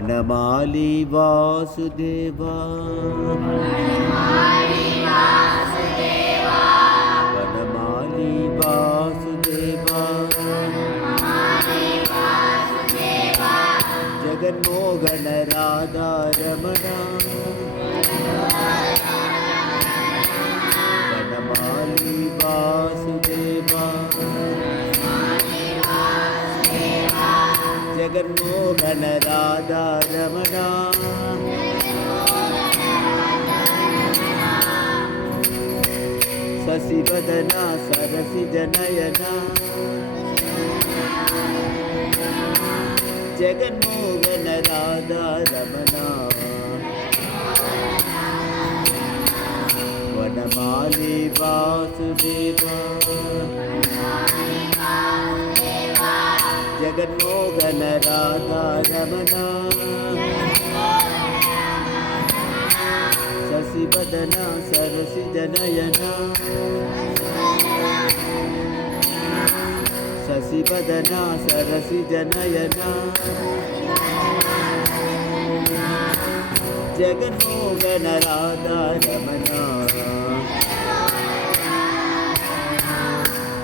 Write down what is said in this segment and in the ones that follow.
Vanamali Vasudeva Vanamali Vasudeva Jaganmohana Radha Ramana Vanamali Vasudeva Jaganmohana Radha Ramana Sasivadana Sarasija Nayana Jaganmohana Radha Ramana Vanamali Vasudeva Jaganmohana Radha Ramana Sasivadana Sarasija Nayana Sasivadana Sarasija Nayana Jaganmohana Radha Ramana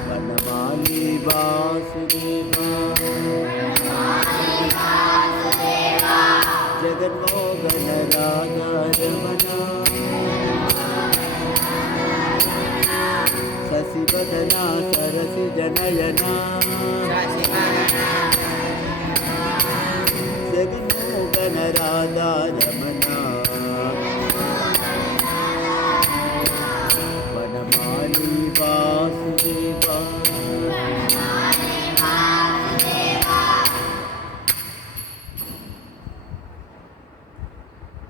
Vanamali Vasudeva Jaganmohana Radha Ramana Sasivadana Sarasija Nayana Jaganmohana Radha